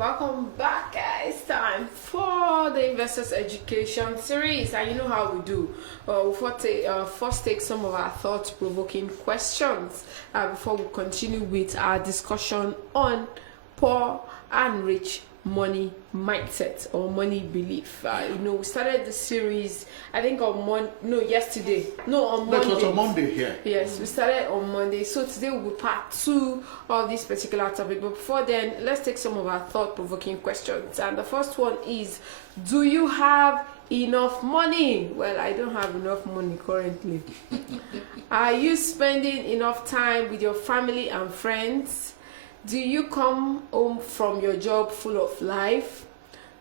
Welcome back, guys. Time for the Investors Education Series, and you know how we do. First take some of our thought-provoking questions before we continue with our discussion on poor and rich money mindset or money belief. We started the series, I think on yesterday. No, on Monday. That was on Monday here. Yes, we started on Monday. So today will be part 2 of this particular topic. But before then, let's take some of our thought-provoking questions. And the first one is, do you have enough money? Well, I don't have enough money currently. Are you spending enough time with your family and friends? Do you come home from your job full of life?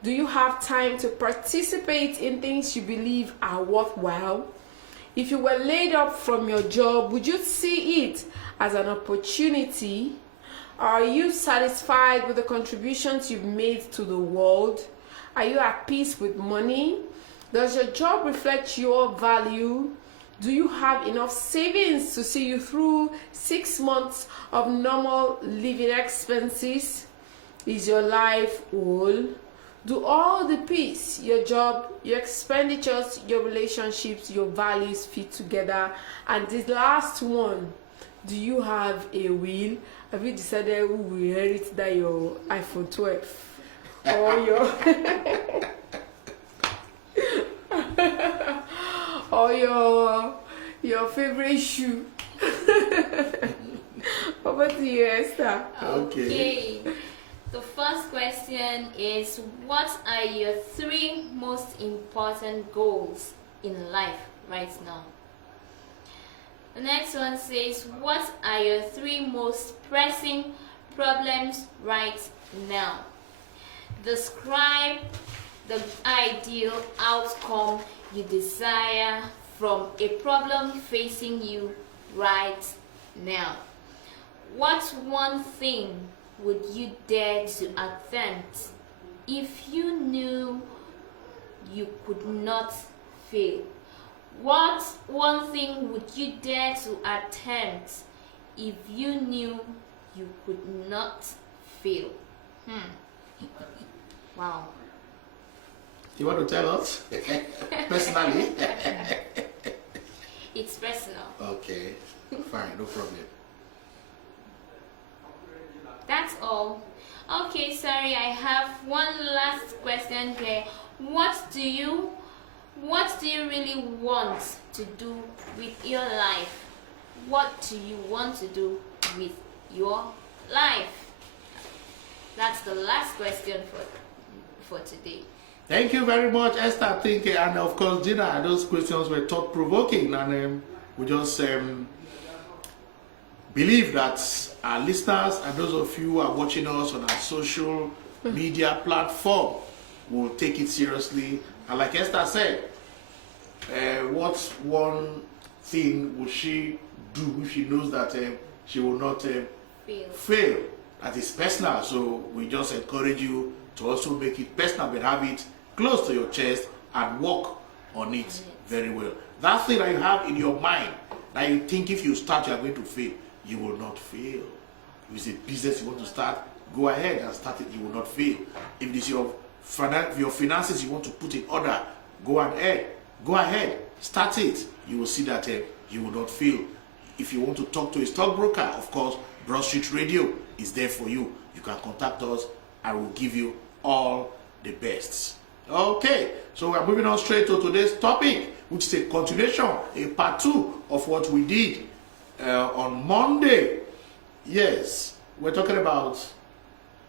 Do you have time to participate in things you believe are worthwhile? If you were laid off from your job, would you see it as an opportunity? Are you satisfied with the contributions you've made to the world? Are you at peace with money? Does your job reflect your value? Do you have enough savings to see you through 6 months of normal living expenses? Is your life whole? Do all the peace, your job, your expenditures, your relationships, your values fit together? And this last one, do you have a will? Have you decided who will inherit that your iPhone 12? Or your favorite shoe? Over to you, Esther. Okay. The first question is, what are your 3 most important goals in life right now? The next one says, what are your 3 most pressing problems right now? Describe the ideal outcome you desire from a problem facing you right now. What one thing would you dare to attempt if you knew you could not fail? What one thing would you dare to attempt if you knew you could not fail? Wow. You want to tell us? Personally? It's personal. Okay, fine, no problem. That's all. Okay, sorry, I have one last question here. What do you really want to do with your life? What do you want to do with your life? That's the last question for today. Thank you very much, Esther. Thank you. And of course, Gina, those questions were thought-provoking, and we just believe that our listeners and those of you who are watching us on our social media platform will take it seriously. And like Esther said, what one thing will she do if she knows that she will not fail? That is personal. So we just encourage you to also make it personal, but have it close to your chest and work on it very well. That thing that you have in your mind that you think if you start you are going to fail, you will not fail. If it's a business you want to start, go ahead and start it, you will not fail. If it is your finances you want to put in order, go ahead, start it. You will see that you will not fail. If you want to talk to a stockbroker, of course, Broad Street Radio is there for you. You can contact us and we'll give you all the best. Okay, so we're moving on straight to today's topic, which is a continuation, a part 2 of what we did on Monday. Yes, we're talking about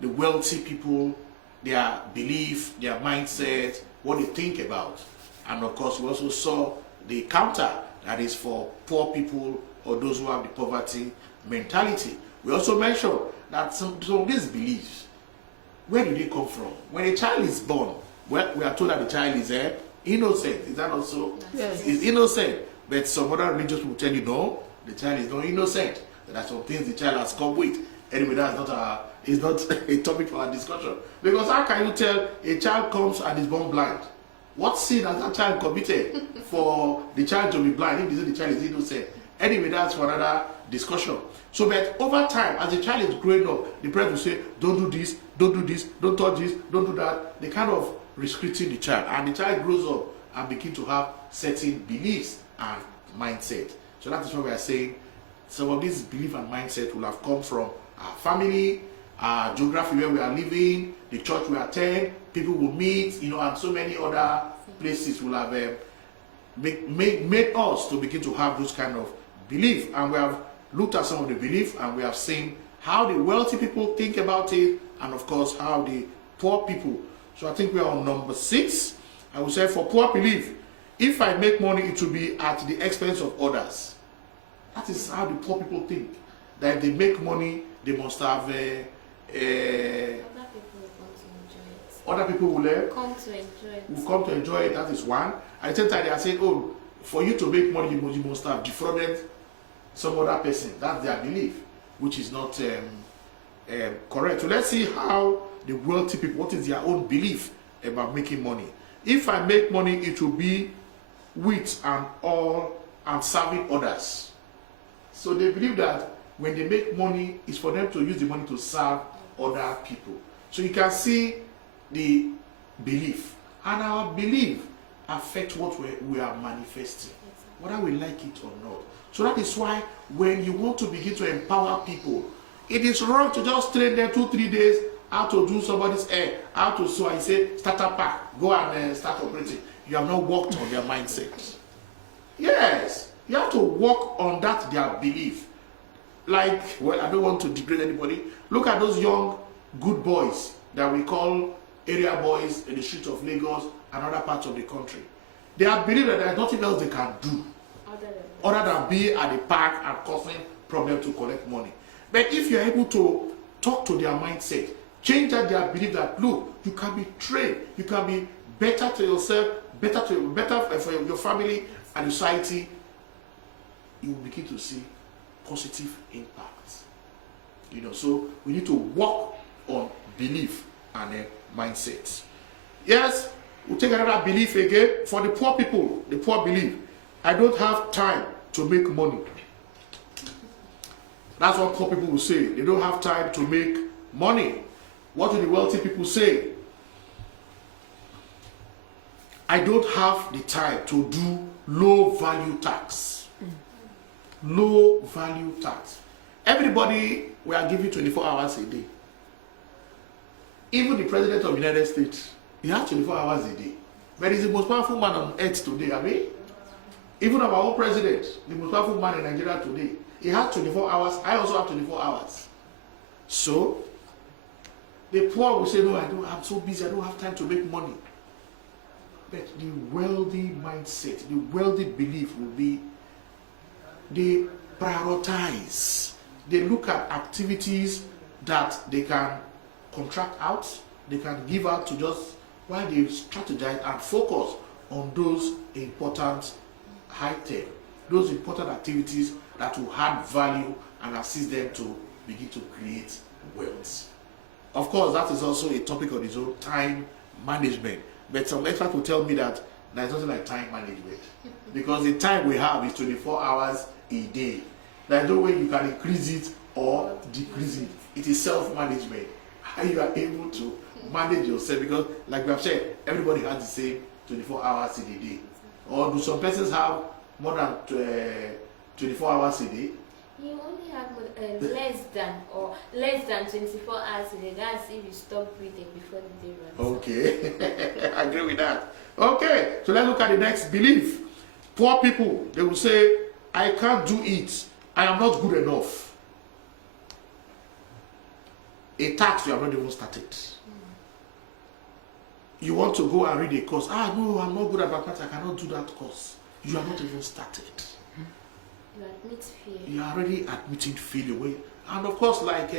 the wealthy people, their belief, their mindset, what they think about. And of course, we also saw the counter, that is for poor people or those who have the poverty mentality. We also mentioned that some of these beliefs, where do they come from? When a child is born, well, we are told that the child is innocent. Is that also? Yes. Is innocent. But some other religions will tell you, no, the child is not innocent. There are some things the child has come with. Anyway, that's not it's not a topic for our discussion. Because how can you tell a child comes and is born blind? What sin has that child committed for the child to be blind if the child is innocent? Anyway, that's for another discussion. So, but over time, as the child is growing up, the parent will say, don't do this, don't do this, don't touch this, don't do that. They kind of restricting the child, and the child grows up and begin to have certain beliefs and mindset. So that is why we are saying some of these belief and mindset will have come from our family, our geography where we are living, the church we attend, people will meet, and so many other places will have made us to begin to have those kind of belief. And we have looked at some of the belief, and we have seen how the wealthy people think about it, and of course how the poor people. So I think we are on number 6. I would say for poor belief, if I make money, it will be at the expense of others. That is how the poor people think. That if they make money, they must have other people will come to enjoy it. Will come to enjoy it. That is one. At the same time, they are saying, oh, for you to make money, you must have defrauded some other person. That's their belief, which is not correct. So let's see how the wealthy people, what is their own belief about making money. If I make money, it will be with and all and serving others. So they believe that when they make money, it's for them to use the money to serve other people. So you can see the belief, and our belief affects what we are manifesting, whether we like it or not. So that is why when you want to begin to empower people, it is wrong to just train them 2-3 days how to do somebody's hair, how to sew. I say starter pack, go and start operating. You have not worked on their mindset. Yes, you have to work on that, their belief. Like, well, I don't want to degrade anybody. Look at those young good boys that we call area boys in the streets of Lagos and other parts of the country. They have believed that there is nothing else they can do other than be at the park and causing problem to collect money. But if you are able to talk to their mindset, change that their belief that, look, you can be trained, you can be better to yourself, better for your family and society, you will begin to see positive impact. So we need to work on belief and mindset. Yes, we'll take another belief again. For the poor people, the poor belief, I don't have time to make money. That's what poor people will say. They don't have time to make money. What do the wealthy people say? I don't have the time to do low value tax. Low value tax. Everybody, we are giving 24 hours a day. Even the president of the United States, he has 24 hours a day. But he's the most powerful man on earth today, I mean. Even our own president, the most powerful man in Nigeria today, he has 24 hours. I also have 24 hours. So, the poor will say, no, I'm so busy, I don't have time to make money. But the wealthy mindset, the wealthy belief will be, they prioritize. They look at activities that they can contract out, they can give out to just, while they strategize and focus on those important high-tech, those important activities that will add value and assist them to begin to create wealth. Of course, that is also a topic on its own, time management. But some experts will tell me that there is nothing like time management. Because the time we have is 24 hours a day. There is no way you can increase it or decrease it. It is self-management. How you are able to manage yourself, because like we have said, everybody has the same 24 hours in a day. Or do some persons have more than 24 hours a day? You only have less than 24 hours a day. That's if you stop breathing before the day runs. Okay, I agree with that. Okay, so let's look at the next belief. Poor people, they will say, I can't do it. I am not good enough. A task you have not even started. You want to go and read a course. No, I'm not good at mathematics. I cannot do that course. You have not even started. You admit failure. You are already admitting failure. And of course, like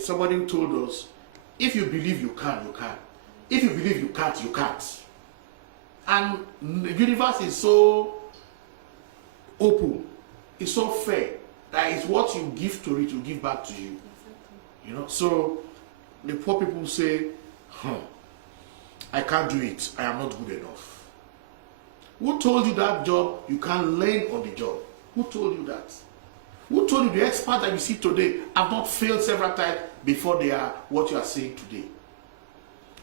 somebody told us, if you believe you can, you can. If you believe you can't, you can't. And the universe is so open, it's so fair, that it's what you give to it, will give back to you. Exactly. So the poor people say, I can't do it. I am not good enough. Who told you that job? You can't learn on the job. Who told you that? Who told you the experts that you see today have not failed several times before they are what you are seeing today?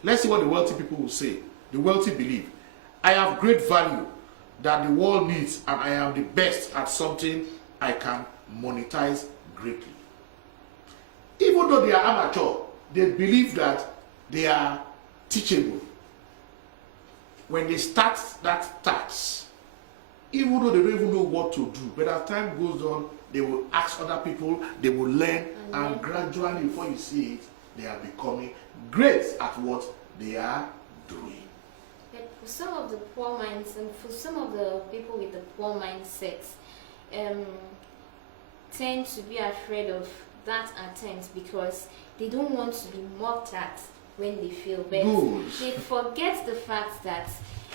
Let's see what the wealthy people will say. The wealthy believe, I have great value that the world needs, and I am the best at something I can monetize greatly. Even though they are amateur, they believe that they are teachable. When they start that task, even though they don't even know what to do, but as time goes on, they will ask other people, they will learn, and gradually, before you see it, they are becoming great at what they are doing. But for some of the poor minds, and for some of the people with the poor mindsets, tend to be afraid of that attempt because they don't want to be mocked at when they fail. But they forget the fact that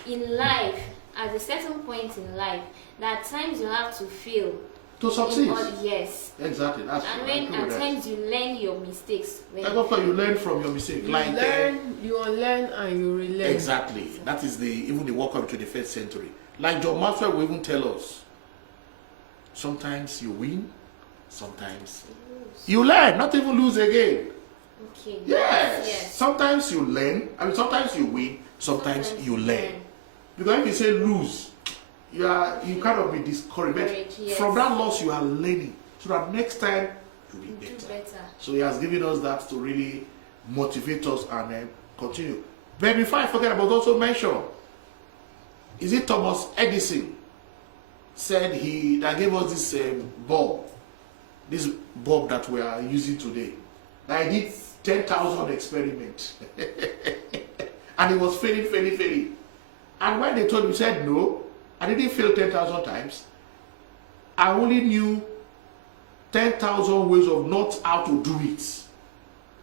in life, at a certain point in life, there are times you have to fail to succeed. Yes. Exactly. That's and when at times you learn your mistakes. When you learn from your mistake. You like learn, you unlearn, and you relearn. Exactly. That is even the work of the 21st century. Like John Maxwell will even tell us, sometimes you win, sometimes you learn, not even lose again. Okay. Yes. Sometimes you learn. Sometimes you win. Sometimes you learn. Because if you say lose, you cannot be discouraged. Yes. From that loss, you are learning, so that next time you'll be better. So he has given us that to really motivate us and continue. But before I forget, I must also mention, is it Thomas Edison said that gave us this this bulb that we are using today. I did 10,000 experiments. And it was failing. And when they told him, he said, no, I didn't fail 10,000 times. I only knew 10,000 ways of not how to do it.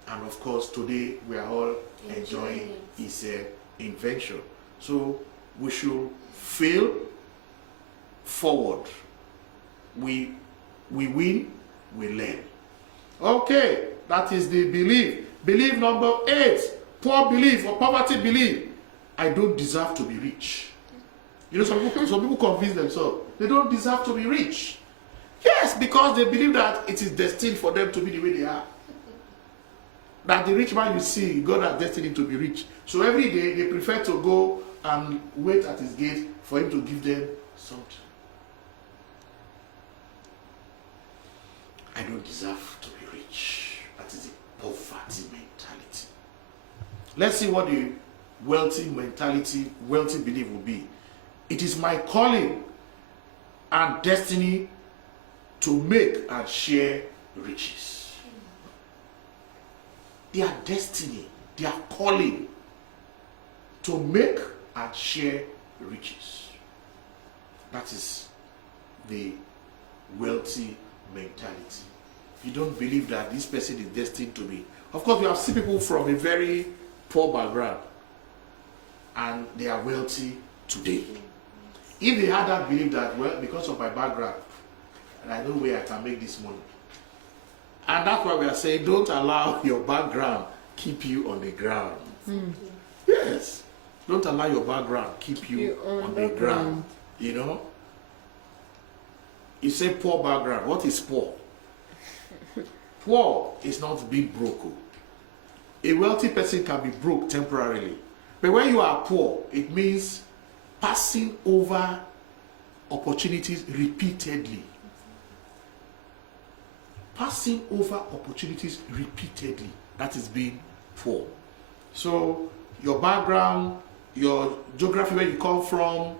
And of course, today we are all enjoying his invention. So we should fail forward. We win, we learn. Okay, that is the belief. Belief number 8, poor belief or poverty belief. I don't deserve to be rich. You know, some people convince themselves they don't deserve to be rich. Yes, because they believe that it is destined for them to be the way they are. That the rich man you see, God has destined him to be rich. So every day they prefer to go and wait at his gate for him to give them something. I don't deserve to be rich. That is a poverty mentality. Let's see what the wealthy belief will be. It is my calling and destiny to make and share riches. Their destiny, their calling to make and share riches. That is the wealthy mentality. You don't believe that this person is destined to be. Of course, we have seen people from a very poor background and they are wealthy today. If they had that belief that, well, because of my background, and I know where I can make this money. And that's why we are saying, don't allow your background keep you on the ground. Yes. Don't allow your background keep you on the ground. You know? You say poor background. What is poor? Poor is not being broke. A wealthy person can be broke temporarily. But when you are poor, it means passing over opportunities repeatedly. Passing over opportunities repeatedly. That is being poor. So your background, your geography, where you come from,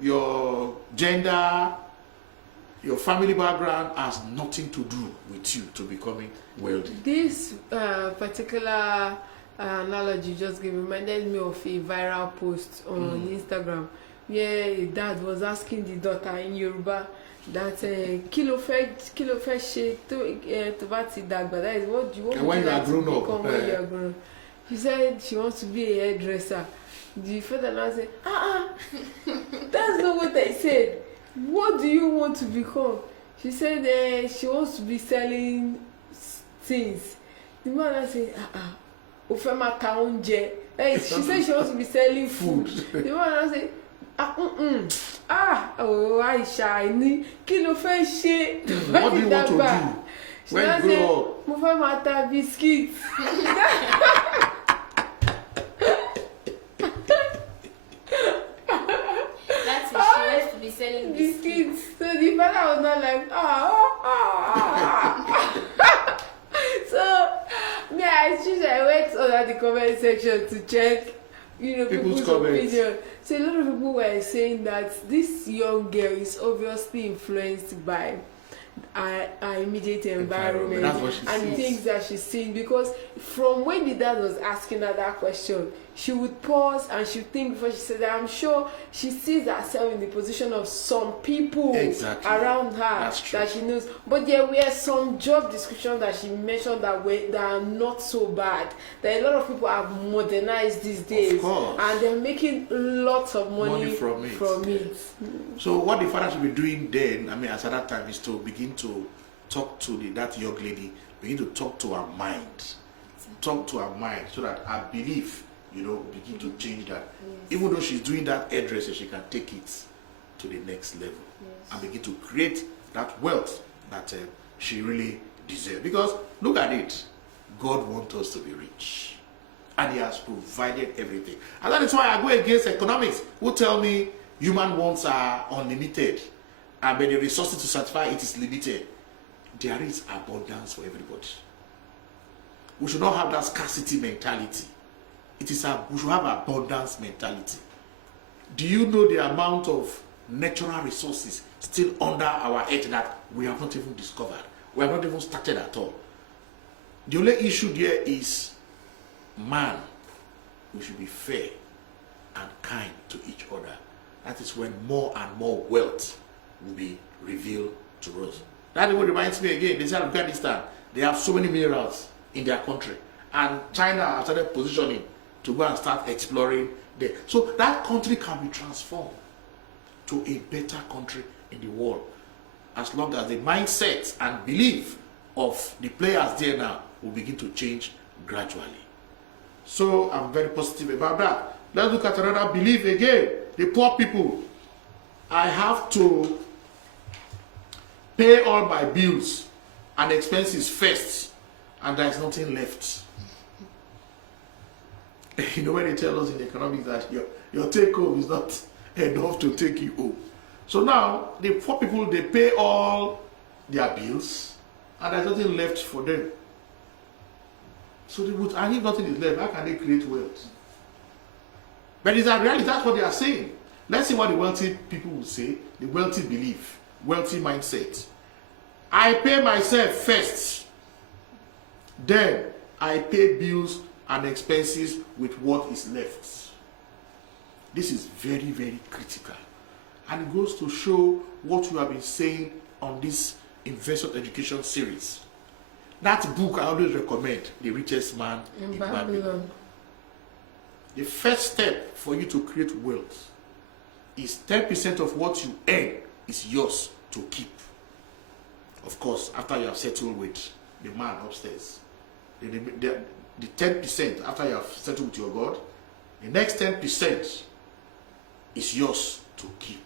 your gender, your family background has nothing to do with you to becoming wealthy. This particular analogy just reminded me of a viral post on Instagram where a dad was asking the daughter in Yoruba that kí ló fẹ́ ṣe tó bá ti dàgbà, that is what you want to become when you are grown up. She said she wants to be a hairdresser. The father now said, that's not what I said. What do you want to become? She said she wants to be selling things. The man said, ó fẹ́ máa ta oúnjẹ. She said she wants to be selling food. The man said, Aisha, kí ló fẹ́ ṣe? What do you want to do when you grow up? Mo fẹ́ máa ta biscuits. That's it. She wants to be selling biscuits. So the father was not like, So me, I went on the comment section to check, people's opinion. So a lot of people were saying that this young girl is obviously influenced by our immediate environment and the things that she's seeing, because from when the dad was asking her that question, she would pause and she would think before she said that. I'm sure she sees herself in the position of some people around her that she knows. But there were some job descriptions that she mentioned that are not so bad. That a lot of people have modernized these days, and they're making lots of money from it. So what the father should be doing then, as at that time, is to begin to talk to that young lady, begin to talk to her mind, so that her belief, begin to change that. Even though she's doing that hairdresser, she can take it to the next level and begin to create that wealth that she really deserves. Because look at it, God wants us to be rich, and He has provided everything. And that is why I go against economics who tell me human wants are unlimited, and when the resources to satisfy it is limited. There is abundance for everybody. We should not have that scarcity mentality. We should have abundance mentality. Do you know the amount of natural resources still under our head that we have not even discovered? We have not even started at all. The only issue there is man. We should be fair and kind to each other. That is when more and more wealth will be revealed to us. That even reminds me again, they say Afghanistan, they have so many minerals in their country. And China has started positioning to go and start exploring there. So that country can be transformed to a better country in the world, as long as the mindset and belief of the players there now will begin to change gradually. So I'm very positive about that. Let's look at another belief again. The poor people. I have to pay all my bills and expenses first, and there is nothing left. When they tell us in economics that your take home is not enough to take you home. So now the poor people, they pay all their bills and there's nothing left for them. So and if nothing is left, how can they create wealth? But is that reality? That's what they are saying. Let's see what the wealthy people will say. The wealthy belief, wealthy mindset. I pay myself first, then I pay bills and expenses with what is left. This is very, very critical. And it goes to show what we have been saying on this Investor Education series. That book I always recommend, The Richest Man in Babylon. The first step for you to create wealth is 10% of what you earn is yours to keep. Of course, after you have settled with the man upstairs. The 10% after you have settled with your God, the next 10% is yours to keep.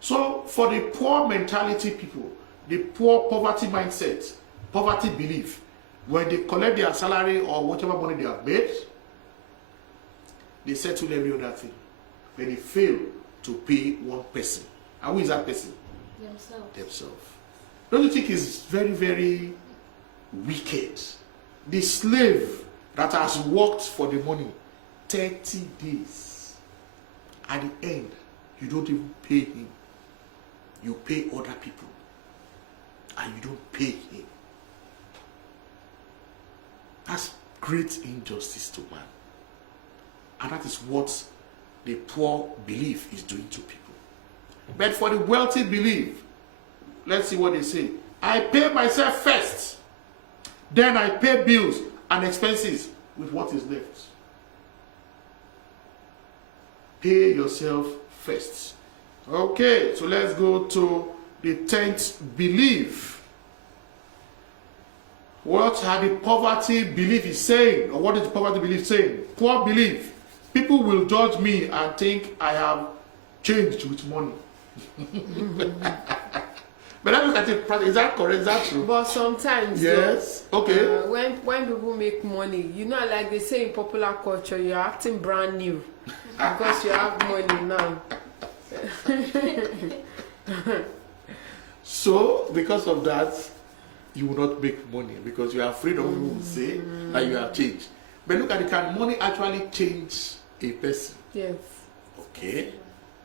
So for the poor mentality people, the poor poverty mindset, poverty belief, when they collect their salary or whatever money they have made, they settle every other thing. When they fail to pay one person. And who is that person? Themselves. Don't you think it's very, very wicked? The slave that has worked for the money 30 days, at the end, you don't even pay him. You pay other people, and you don't pay him. That's great injustice to man. And that is what the poor belief is doing to people. But for the wealthy belief, let's see what they say. I pay myself first, then I pay bills and expenses with what is left. Pay yourself first. Okay, so let's go to the 10th belief. What are the poverty belief is saying? Or what is the poverty belief saying? Poor belief. People will judge me and think I have changed with money. But I look at it, is that correct? Is that true? But sometimes, Yes. Okay. when people make money, you know, like they say in popular culture, you're acting brand new because you have money now. So, because of that, you will not make money because you are afraid of who will say that you have changed. But look at it, can money actually change a person? Yes. Okay.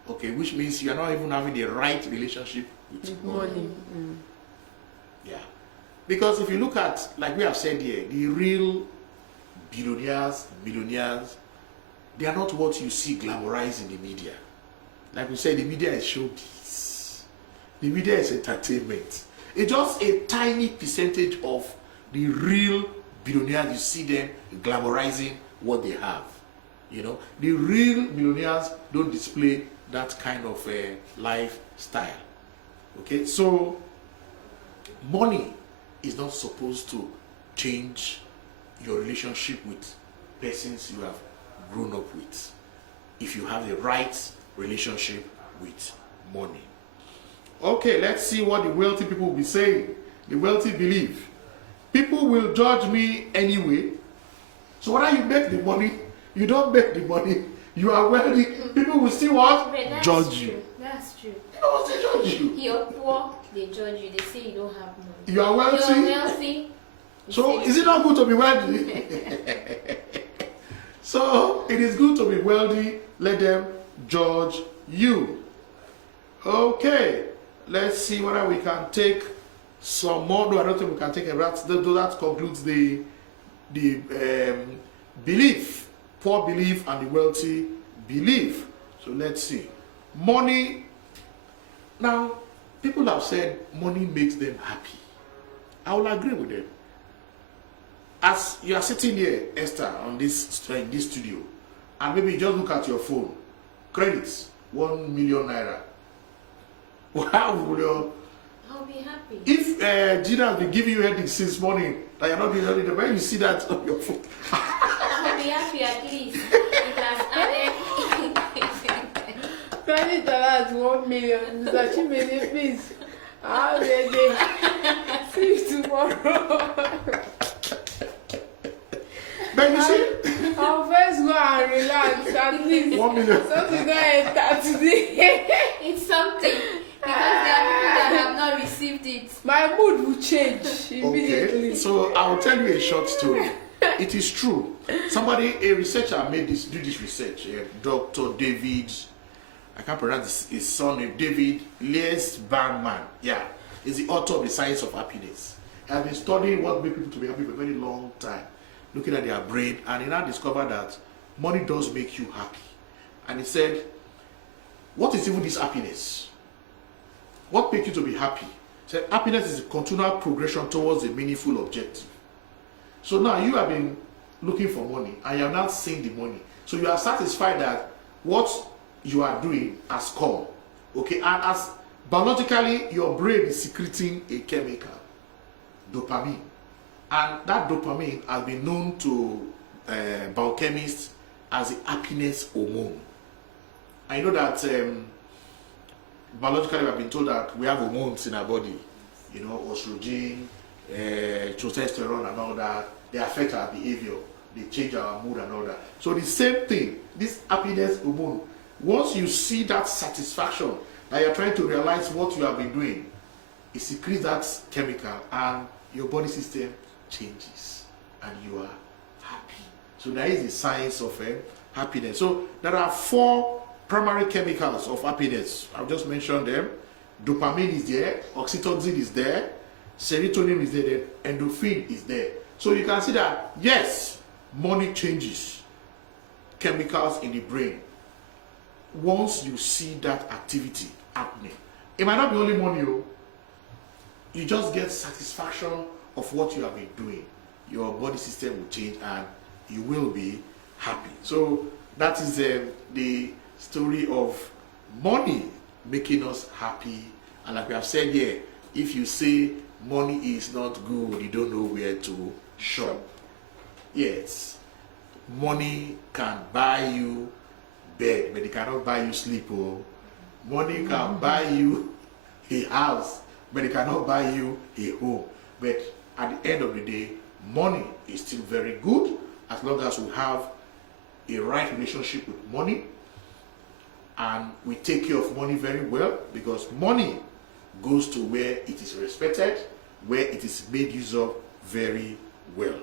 Okay, which means you are not even having the right relationship with money. Yeah. Because if you look at, like we have said here, the real billionaires, millionaires, they are not what you see glamorized in the media. Like we said, the media is showbiz. The media is entertainment. It's just a tiny percentage of the real billionaires. You see them glamorizing what they have. You know, the real millionaires don't display that kind of lifestyle. Okay, so money is not supposed to change your relationship with persons you have grown up with if you have the right relationship with money. Okay, let's see what the wealthy people will be saying. The wealthy believe people will judge me anyway. So whether you make the money, you don't make the money, you are wealthy, people will still what? Judge you. That's true. They will still judge you. You're poor, they judge you. They say you don't have money. You are wealthy. You're wealthy. So is it not good to be wealthy? So it is good to be wealthy. Let them judge you. Okay, let's see whether we can take some more. No, I don't think we can take a rat. That concludes the belief, poor belief, and the wealthy belief. So let's see. Money. Now, people have said money makes them happy. I will agree with them. As you are sitting here, Esther, in this studio, and maybe you just look at your phone, credits, 1 million naira. How will you? I'll be happy. If Gina has been giving you headaches since morning, that you're not doing anything, when you see that on your phone, I'll be happy at least. It has added. Credit alert 1 million. Mr. Chimene, please. How dare they? See you tomorrow. but you see, I'll first go and relax at least. 1 million. Something don't enter today. It's something. Because there are people that have not received it. My mood will change immediately. Okay, so I will tell you a short story. It is true. Somebody, a researcher, do this research. Dr. David, I can't pronounce his son name, David Liesberman. Yeah, he's the author of The Science of Happiness. He has been studying what makes people to be happy for a very long time, looking at their brain, and he now discovered that money does make you happy. And he said, what is even this happiness? What makes you to be happy? He said, happiness is a continual progression towards a meaningful objective. So now you have been looking for money, and you have not seen the money. So you are satisfied that what you are doing has come. Okay, and as biologically, your brain is secreting a chemical, dopamine. And that dopamine has been known to biochemists as the happiness hormone. I know that biologically we have been told that we have hormones in our body, you know, estrogen, testosterone and all that. They affect our behavior, they change our mood and all that. So the same thing, this happiness hormone, once you see that satisfaction that you're trying to realize what you have been doing, it secretes that chemical and your body system changes and you are happy. So that is the science of happiness. So there are 4 primary chemicals of happiness. I've just mentioned them. Dopamine is there, oxytocin is there, serotonin is there, endorphin is there. So you can see that, yes, money changes chemicals in the brain once you see that activity happening. It might not be only money, you just get satisfaction of what you have been doing. Your body system will change and you will be happy. So that is the story of money making us happy. And like we have said here, if you say money is not good, you don't know where to shop. Yes, money can buy you bed, but it cannot buy you sleep. Money can buy you a house, but it cannot buy you a home. But at the end of the day, money is still very good as long as we have a right relationship with money and we take care of money very well, because money goes to where it is respected, where it is made use of very well.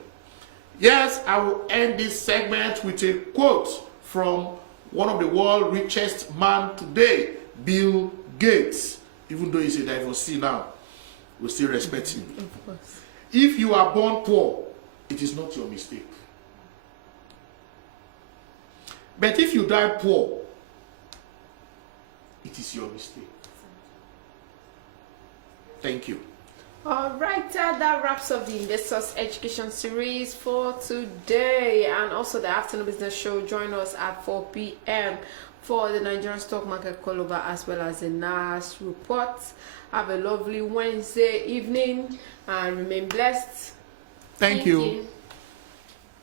Yes, I will end this segment with a quote from one of the world's richest man today, Bill Gates. Even though he's a divorcee now, we still respect him. Of course. If you are born poor, it is not your mistake. But if you die poor, it is your mistake. Thank you. All right, that wraps up the Investors Education Series for today, and also the Afternoon Business Show. Join us at 4 p.m. for the Nigerian stock market call-over as well as the NAS report. Have a lovely Wednesday evening and remain blessed. Thank you.